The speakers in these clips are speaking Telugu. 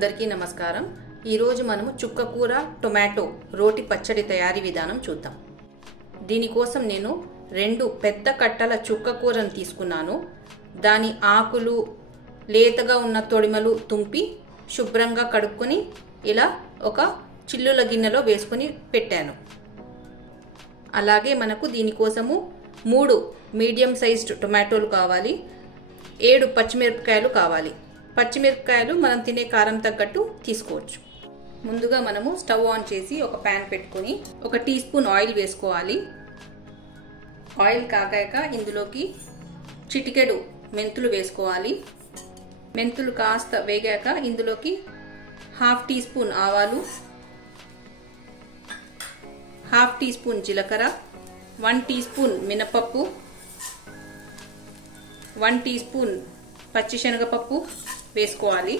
అందరికీ నమస్కారం। ఈ రోజు మనము చుక్కకూర టొమాటో రోటి పచ్చడి తయారీ విధానం చూద్దాం। దీని కోసం నేను రెండు పెద్ద కట్టల చుక్కకూరను తీసుకున్నాను। దాని ఆకులు లేతగా ఉన్న తొడిమలు తుంపి శుభ్రంగా కడుక్కొని ఇలా ఒక చిల్లుల గిన్నెలో వేసుకొని పెట్టాను। అలాగే మనకు దీని కోసము 3 మీడియం సైజ్డ్ టొమాటోలు కావాలి, 7 పచ్చిమిరపకాయలు కావాలి। పచ్చిమిరపకాయలు మనం తినే కారం తగ్గట్టు తీసుకోవచ్చు। ముందుగా మనము స్టవ్ ఆన్ చేసి ఒక పాన్ పెట్టుకొని 1 టీ స్పూన్ ఆయిల్ వేసుకోవాలి। ఆయిల్ కాగాక ఇందులోకి చిటికెడు మెంతులు వేసుకోవాలి। మెంతులు కాస్త వేగాక ఇందులోకి 1/2 టీ స్పూన్ ఆవాలు, 1/2 టీ స్పూన్ జీలకర్ర, 1 టీ స్పూన్ మినపప్పు, 1 టీ స్పూన్ పచ్చిశనగపప్పు వేసుకోవాలి।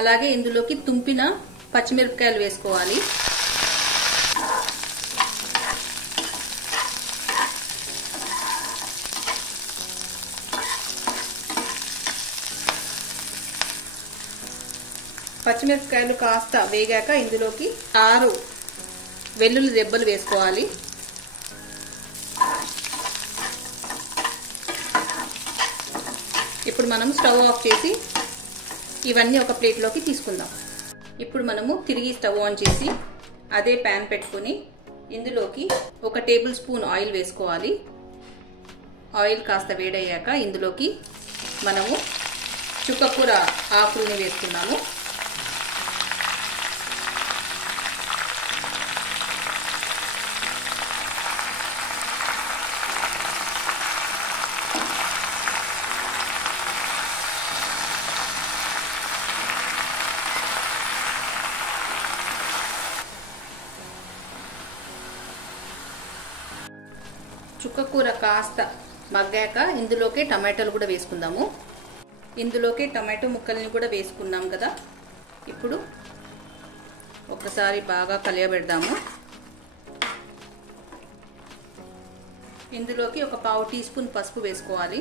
అలాగే ఇందులోకి తుంపిన పచ్చిమిరపకాయలు వేసుకోవాలి। పచ్చిమిరపకాయలు కాస్త వేగాక ఇందులోకి 6 వెల్లుల్లి రెబ్బలు వేసుకోవాలి। ఇప్పుడు మనం స్టవ్ ఆఫ్ చేసి ఇవన్నీ ఒక ప్లేట్లోకి తీసుకుందాం। ఇప్పుడు మనము తిరిగి స్టవ్ ఆన్ చేసి అదే ప్యాన్ పెట్టుకొని ఇందులోకి 1 టేబుల్ స్పూన్ ఆయిల్ వేసుకోవాలి। ఆయిల్ కాస్త వేడయ్యాక ఇందులోకి మనము చుక్కకూర ఆకుల్ని వేసుకున్నాము। చుక్కకూర కాస్త మగ్గాక ఇందులోకి టమాటాలు కూడా వేసుకుందాము। ఇందులోకి టమాటో ముక్కల్ని కూడా వేసుకున్నాం కదా। ఇప్పుడు ఒకసారి బాగా కలియబెడదాము। ఇందులోకి 1/4 టీ స్పూన్ పసుపు వేసుకోవాలి।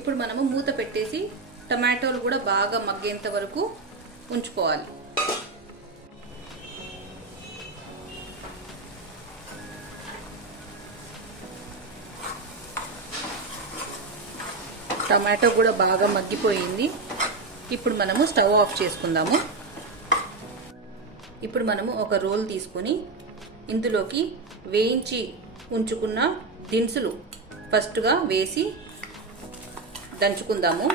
ఇప్పుడు మనము మూత పెట్టేసి టమాటోలు కూడా బాగా మగ్గేంత వరకు ఉంచుకోవాలి। టమాటో కూడా బాగా మగ్గిపోయింది। ఇప్పుడు మనము స్టవ్ ఆఫ్ చేసుకుందాము। ఇప్పుడు మనము ఒక రోల్ తీసుకొని ఇందులోకి వేయించి ఉంచుకున్న దినుసులు ఫస్ట్గా వేసి దంచుకుందాము।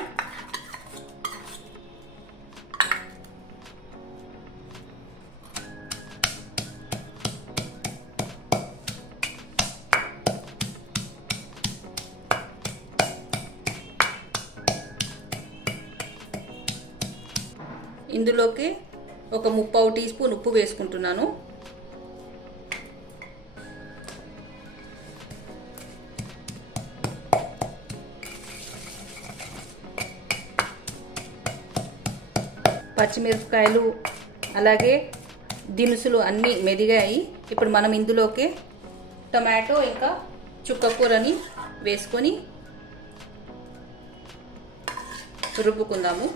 ఇందులోకి 1/3 టీ స్పూన్ ఉప్పు వేసుకుంటున్నాను। పచ్చిమిరపకాయలు అలాగే దినుసులు అన్నీ మెదిగాయి। ఇప్పుడు మనం ఇందులోకి టమాటో ఇంకా చుక్కకూరని వేసుకొని రుబ్బుకుందాము।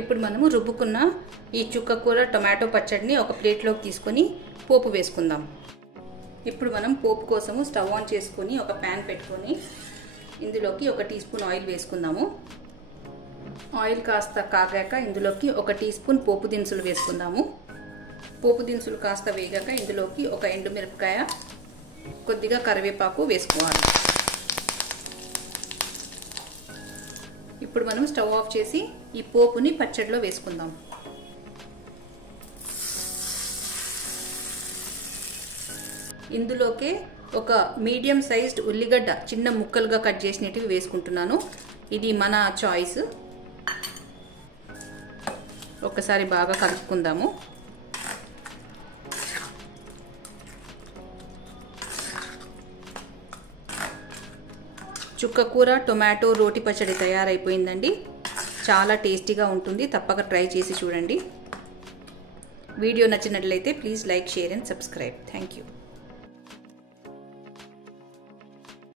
ఇప్పుడు మనము రుబ్బుకున్న ఈ చుక్కకూర టొమాటో పచ్చడిని ఒక ప్లేట్లోకి తీసుకొని పోపు వేసుకుందాం। ఇప్పుడు మనం పోపు కోసము స్టవ్ ఆన్ చేసుకొని ఒక ప్యాన్ పెట్టుకొని ఇందులోకి 1 టీ స్పూన్ ఆయిల్ వేసుకుందాము। ఆయిల్ కాస్త కాగాక ఇందులోకి 1 టీ స్పూన్ పోపు దినుసులు వేసుకుందాము। పోపు దినుసులు కాస్త వేగాక ఇందులోకి 1 ఎండుమిరపకాయ, కొద్దిగా కరివేపాకు వేసుకోవాలి। ఇప్పుడు మనం స్టవ్ ఆఫ్ చేసి ఈ పోపుని పచ్చడిలో వేసుకుందాం। ఇందులోకి ఒక మీడియం సైజ్డ్ ఉల్లిగడ్డ చిన్న ముక్కలుగా కట్ చేసినవి వేసుకుంటున్నాను। ఇది మన చాయిస్। ఒకసారి బాగా కలుపుకుందాము। చుక్కకూర టొమాటో రోటి పచ్చడి తయారైపోయిందండి. చాలా టేస్టీగా ఉంటుంది. తప్పక ట్రై చేసి చూడండి. వీడియో నచ్చినట్లయితే please like, share and subscribe. Thank you.